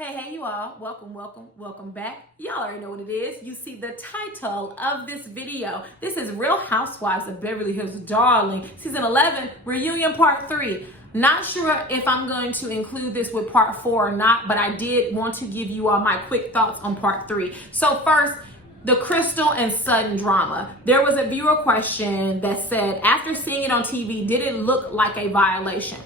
Hey, you all. Welcome back. Y'all already know what it is. You see the title of this video. This is Real Housewives of Beverly Hills, darling. Season 11, reunion part 3. Not sure if I'm going to include this with part 4 or not, but I did want to give you all my quick thoughts on part 3. So first, the Crystal and Sutton drama. There was a viewer question that said, after seeing it on TV, did it look like a violation?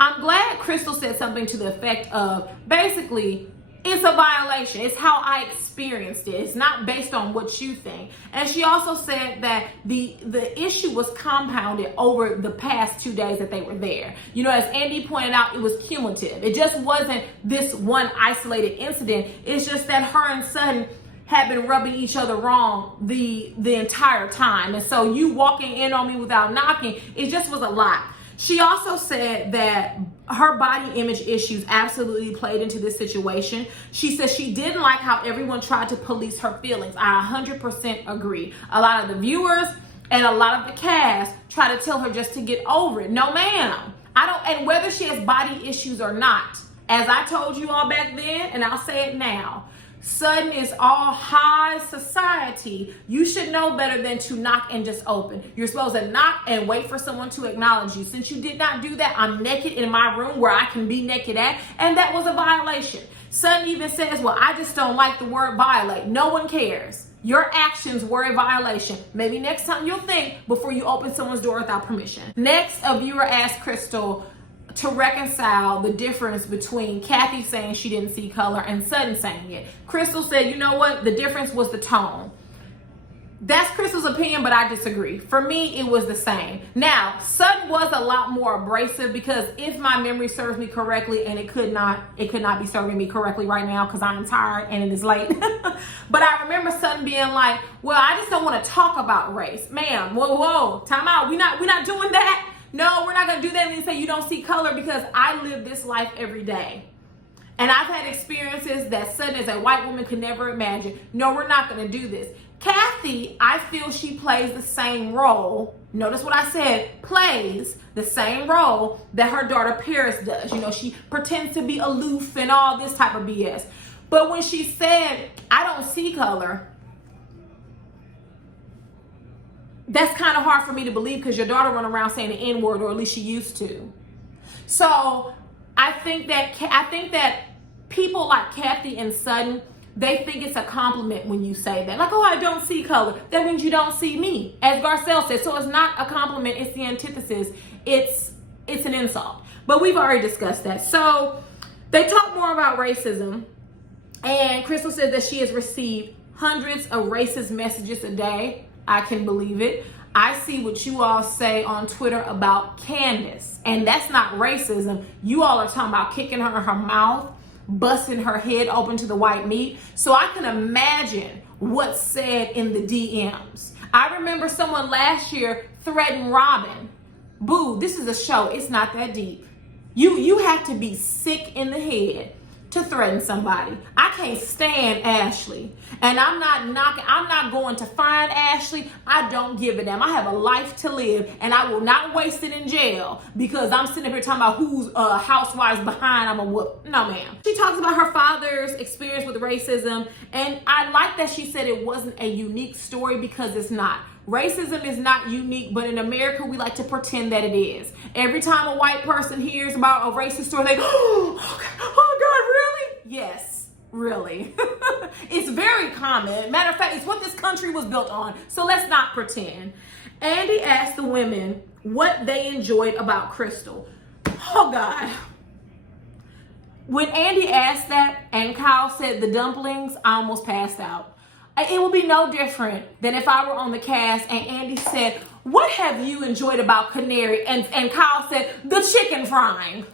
I'm glad Crystal said something to the effect of, basically, it's a violation. It's how I experienced it. It's not based on what you think. And she also said that the issue was compounded over the past 2 days that they were there. You know, as Andy pointed out, it was cumulative. It just wasn't this one isolated incident. It's just that her and Sutton had been rubbing each other wrong the entire time. And so you walking in on me without knocking, it just was a lot. She also said that her body image issues absolutely played into this situation. She said she didn't like how everyone tried to police her feelings. I 100% agree. A lot of the viewers and a lot of the cast try to tell her just to get over it. No, ma'am. And whether she has body issues or not, as I told you all back then, and I'll say it now, Sutton is all high society. You should know better than to knock and just open. You're supposed to knock and wait for someone to acknowledge you. Since you did not do that, I'm naked in my room where I can be naked at, and that was a violation. Sutton even says, well, I just don't like the word violate. No one cares. Your actions were a violation. Maybe next time you'll think before you open someone's door without permission. Next, a viewer asked Crystal to reconcile the difference between Kathy saying she didn't see color and Sutton saying it. Crystal said, you know what? The difference was the tone. That's Crystal's opinion, but I disagree. For me, it was the same. Now, Sutton was a lot more abrasive because if my memory serves me correctly, and it could not be serving me correctly right now because I'm tired and it is late. But I remember Sutton being like, well, I just don't want to talk about race. Ma'am, whoa, time out. We're not doing that. No, we're not going to do that and say you don't see color, because I live this life every day. And I've had experiences that Sutton as a white woman could never imagine. No, we're not going to do this. Kathy, I feel she plays the same role. Notice what I said, plays the same role that her daughter Paris does. You know, she pretends to be aloof and all this type of BS. But when she said, I don't see color, that's kind of hard for me to believe because your daughter run around saying the N-word, or at least she used to. So I think that people like Kathy and Sutton, they think it's a compliment when you say that. Like, oh, I don't see color. That means you don't see me, as Garcelle said. So it's not a compliment, it's the antithesis. It's an insult. But we've already discussed that. So they talk more about racism. And Crystal says that she has received hundreds of racist messages a day. I can believe it. I see what you all say on Twitter about Candace, and that's not racism. You all are talking about kicking her in her mouth, busting her head open to the white meat. So I can imagine what's said in the DMs. I remember someone last year threatened Robin. Boo, this is a show. It's not that deep. You have to be sick in the head to threaten somebody. I can't stand Ashley. And I'm not going to find Ashley. I don't give a damn. I have a life to live, and I will not waste it in jail because I'm sitting up here talking about who's housewives behind I'm a whoop. No, ma'am. She talks about her father's experience with racism, and I like that she said it wasn't a unique story, because it's not. Racism is not unique, but in America, we like to pretend that it is. Every time a white person hears about a racist story, they go, oh God, really? Yes, really. It's very common. Matter of fact, it's what this country was built on. So let's not pretend. Andy asked the women what they enjoyed about Crystal. Oh God. When Andy asked that and Kyle said the dumplings, I almost passed out. It would be no different than if I were on the cast and Andy said, what have you enjoyed about Canary? And Kyle said, the chicken frying.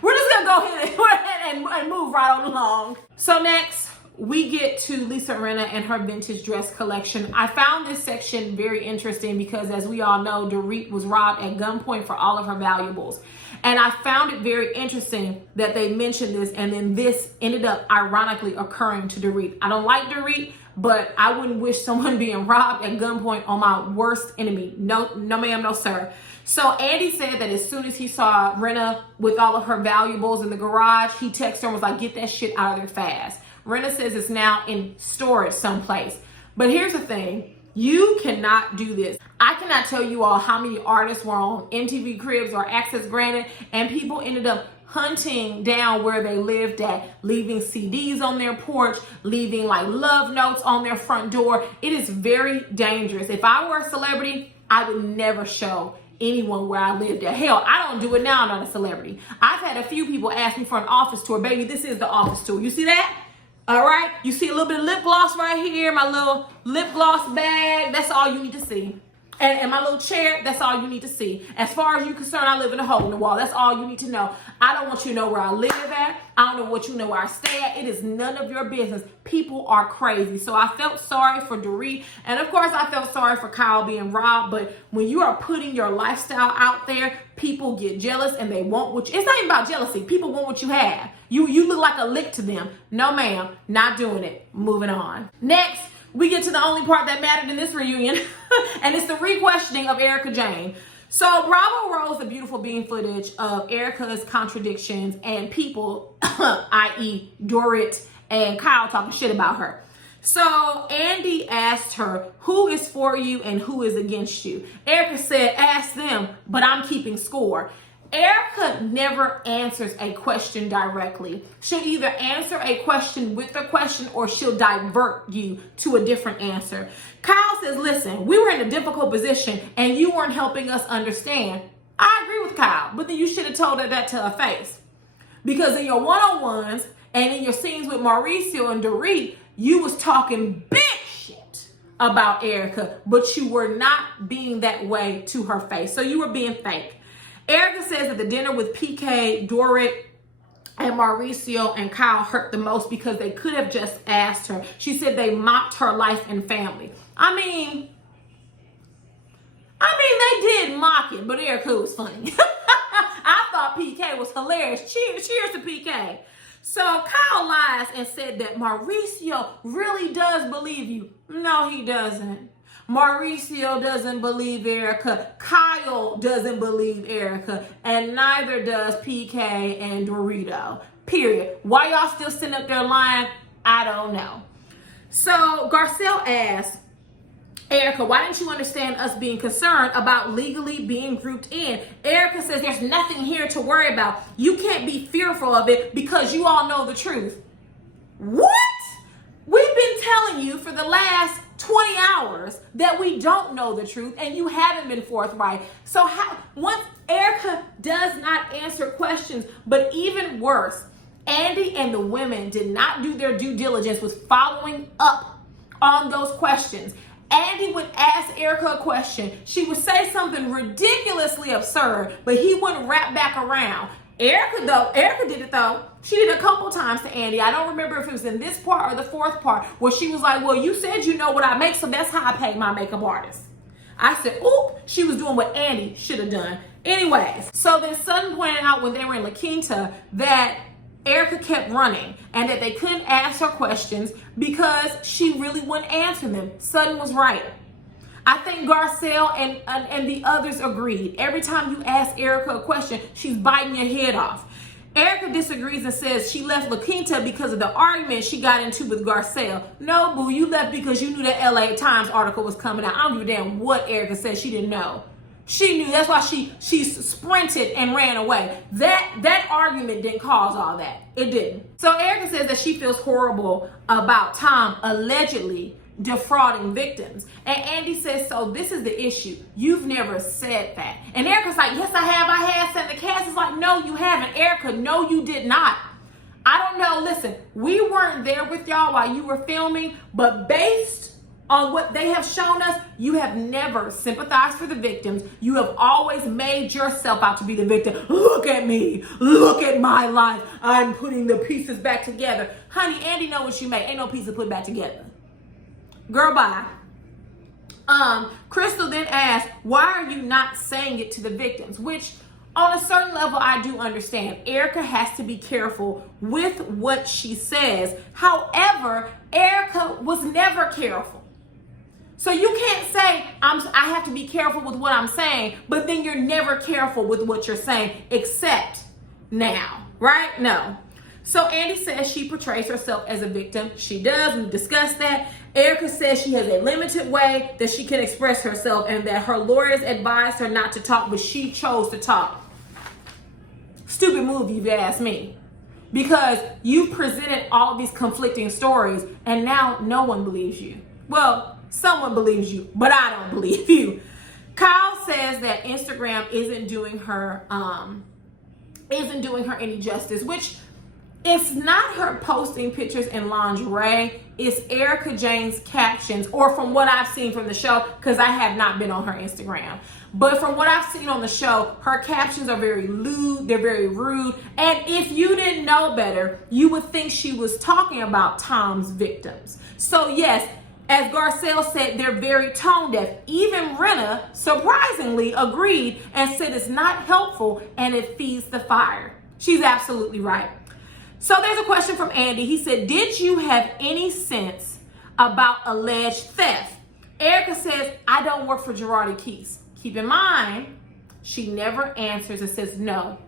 We're just going to go ahead and move right on along. So next, we get to Lisa Rinna and her vintage dress collection. I found this section very interesting because, as we all know, Dorit was robbed at gunpoint for all of her valuables. And I found it very interesting that they mentioned this, and then this ended up ironically occurring to Dorit. I don't like Dorit, but I wouldn't wish someone being robbed at gunpoint on my worst enemy. No, no ma'am, no sir. So Andy said that as soon as he saw Renna with all of her valuables in the garage, he texted her and was like, get that shit out of there fast. Renna says it's now in storage someplace. But here's the thing. You cannot do this. I cannot tell you all how many artists were on MTV Cribs or Access Granted, and people ended up hunting down where they lived at, leaving CDs on their porch, leaving like love notes on their front door. It is very dangerous. If I were a celebrity, I would never show anyone where I lived at. Hell, I don't do it now. I'm not a celebrity. I've had a few people ask me for an office tour. Baby, this is the office tour. You see that? All right, you see a little bit of lip gloss right here, my little lip gloss bag. That's all you need to see. And my little chair, that's all you need to see. As far as you're concerned, I live in a hole in the wall. That's all you need to know. I don't want you to know where I live at. I don't want you to know where I stay at. It is none of your business. People are crazy. So I felt sorry for Dorit. And of course, I felt sorry for Kyle being robbed. But when you are putting your lifestyle out there, people get jealous and they want what you, it's not even about jealousy. People want what you have. You look like a lick to them. No, ma'am, not doing it. Moving on. Next, we get to the only part that mattered in this reunion, and it's the re-questioning of Erica Jane. So Bravo rolls the beautiful bean footage of Erica's contradictions and people, i.e. Dorit and Kyle, talking shit about her. So Andy asked her, who is for you and who is against you? Erica said, ask them, but I'm keeping score. Erica never answers a question directly. She'll either answer a question with a question or she'll divert you to a different answer. Kyle says, listen, we were in a difficult position and you weren't helping us understand. I agree with Kyle, but then you should have told her that to her face. Because in your one-on-ones and in your scenes with Mauricio and Dorit, you was talking big shit about Erica, but you were not being that way to her face. So you were being fake. Erica says that the dinner with PK, Dorit, and Mauricio and Kyle hurt the most because they could have just asked her. She said they mocked her life and family. I mean, they did mock it, but Erica was funny. I thought PK was hilarious. Cheers to PK. So Kyle lies and said that Mauricio really does believe you. No, he doesn't. Mauricio doesn't believe Erica. Kyle doesn't believe Erica. And neither does PK and Dorito. Period. Why y'all still sitting up there lying? I don't know. So Garcelle asked Erica, why didn't you understand us being concerned about legally being grouped in? Erica says there's nothing here to worry about. You can't be fearful of it because you all know the truth. What? We've been telling you for the last 20 hours that we don't know the truth and you haven't been forthright. So once Erica does not answer questions, but even worse, Andy and the women did not do their due diligence with following up on those questions. Andy would ask Erica a question. She would say something ridiculously absurd, but he wouldn't wrap back around. Erica did it though. She did it a couple times to Andy. I don't remember if it was in this part or the fourth part where she was like, well, you said you know what I make, so that's how I pay my makeup artist. I said, oop, she was doing what Andy should have done. Anyways, so then Sutton pointed out when they were in La Quinta that Erica kept running and that they couldn't ask her questions because she really wouldn't answer them. Sutton was right. I think Garcelle and the others agreed. Every time you ask Erica a question, she's biting your head off. Erica disagrees and says she left La Quinta because of the argument she got into with Garcelle. No, boo, you left because you knew that LA Times article was coming out. I don't give a damn what Erica said. She didn't know. She knew. That's why she sprinted and ran away. That argument didn't cause all that. It didn't. So Erica says that she feels horrible about Tom allegedly defrauding victims. And Andy says, so this is the issue. You've never said that. And Erica's like, yes, I have. I have. And the cast is like, no, you haven't. Erica, no, you did not. I don't know. Listen, we weren't there with y'all while you were filming, but based on what they have shown us, you have never sympathized for the victims. You have always made yourself out to be the victim. Look at me. Look at my life. I'm putting the pieces back together. Honey, Andy know what you made. Ain't no pieces put back together. Girl, bye. Crystal then asked, why are you not saying it to the victims? Which on a certain level, I do understand. Erica has to be careful with what she says. However, Erica was never careful. So you can't say, I have to be careful with what I'm saying, but then you're never careful with what you're saying, except now, right? No. So Andy says she portrays herself as a victim. She does. We've discussed that. Erica says she has a limited way that she can express herself and that her lawyers advised her not to talk, but she chose to talk. Stupid move, if you ask me. Because you presented all of these conflicting stories and now no one believes you. Well, someone believes you, but I don't believe you. Kyle says that Instagram isn't doing her any justice, which it's not her posting pictures in lingerie. It's Erica Jane's captions, or from what I've seen from the show, because I have not been on her Instagram. But from what I've seen on the show, her captions are very lewd, they're very rude. And if you didn't know better, you would think she was talking about Tom's victims. So yes, as Garcelle said, they're very tone deaf. Even Renna surprisingly agreed and said it's not helpful and it feeds the fire. She's absolutely right. So there's a question from Andy. He said, did you have any sense about alleged theft? Erica says, I don't work for Girardi Keese. Keep in mind, she never answers and says, no,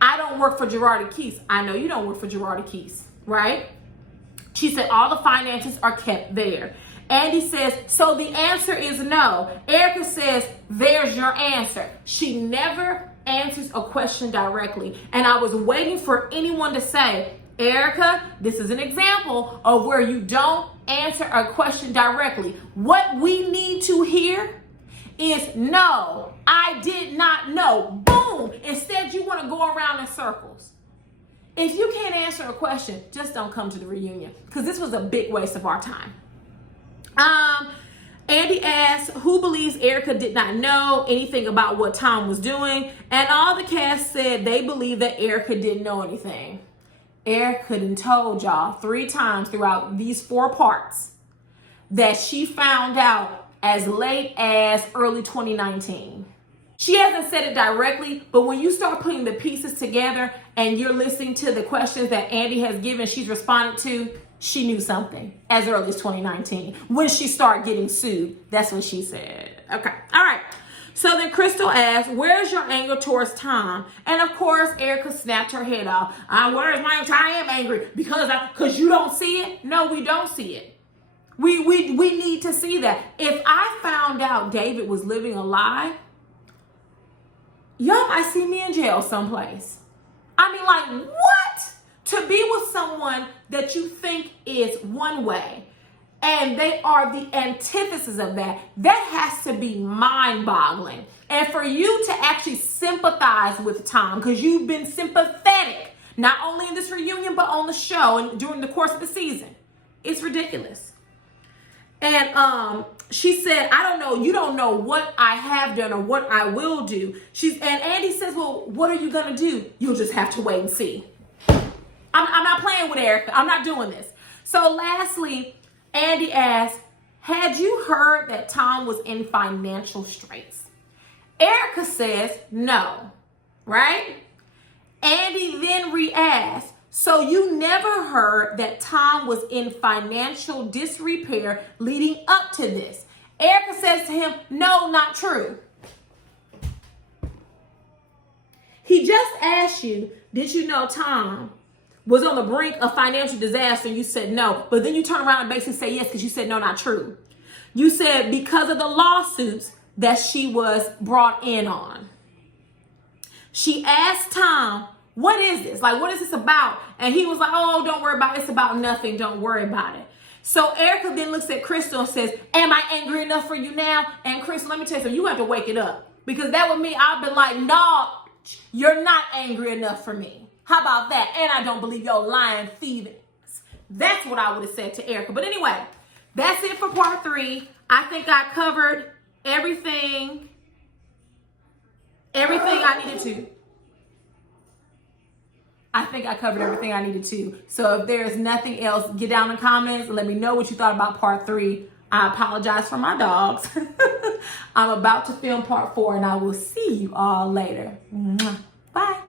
I don't work for Girardi Keese. I know you don't work for Girardi Keese, right? She said, all the finances are kept there. Andy says, so the answer is no. Erica says, there's your answer. She never answers a question directly. And I was waiting for anyone to say, Erica, this is an example of where you don't answer a question directly. What we need to hear is, no, I did not know. Boom. Instead, you want to go around in circles. If you can't answer a question, just don't come to the reunion, because this was a big waste of our time. Andy asked, who believes Erica did not know anything about what Tom was doing? And all the cast said they believe that Erica didn't know anything. Erica done told y'all 3 times throughout these 4 parts that she found out as late as early 2019. She hasn't said it directly, but when you start putting the pieces together and you're listening to the questions that Andy has given, she's responded to, she knew something as early as 2019. When she started getting sued, that's what she said. Okay, all right. So then Crystal asked, where's your anger towards Tom? And of course, Erica snapped her head off. Where's my anger? I am angry because you don't see it. No, we don't see it. We need to see that. If I found out David was living a lie, y'all might see me in jail someplace. I mean, like, what? To be with someone that you think is one way and they are the antithesis of that, that has to be mind-boggling. And for you to actually sympathize with Tom, because you've been sympathetic, not only in this reunion, but on the show and during the course of the season, it's ridiculous. And she said, I don't know, you don't know what I have done or what I will do. And Andy says, well, what are you gonna do? You'll just have to wait and see. I'm not playing with Erica. I'm not doing this. So lastly, Andy asked, had you heard that Tom was in financial straits? Erica says no, right? Andy then re-asked, so you never heard that Tom was in financial disrepair leading up to this? Erica says to him, no, not true. He just asked you, did you know Tom was on the brink of financial disaster? And you said no, but then you turn around and basically say yes because you said no, not true. You said because of the lawsuits that she was brought in on. She asked Tom, what is this? Like, what is this about? And he was like, oh, don't worry about it. It's about nothing. Don't worry about it. So Erica then looks at Crystal and says, am I angry enough for you now? And Crystal, let me tell you something, you have to wake it up. Because that would mean I've been like, no, you're not angry enough for me. How about that? And I don't believe your lying thieving. That's what I would have said to Erica. But anyway, that's it for part 3. I think I covered everything I needed to. I think I covered everything I needed to. So if there's nothing else, get down in the comments and let me know what you thought about part 3 I apologize for my dogs. I'm about to film part 4, and I will see you all later. Bye.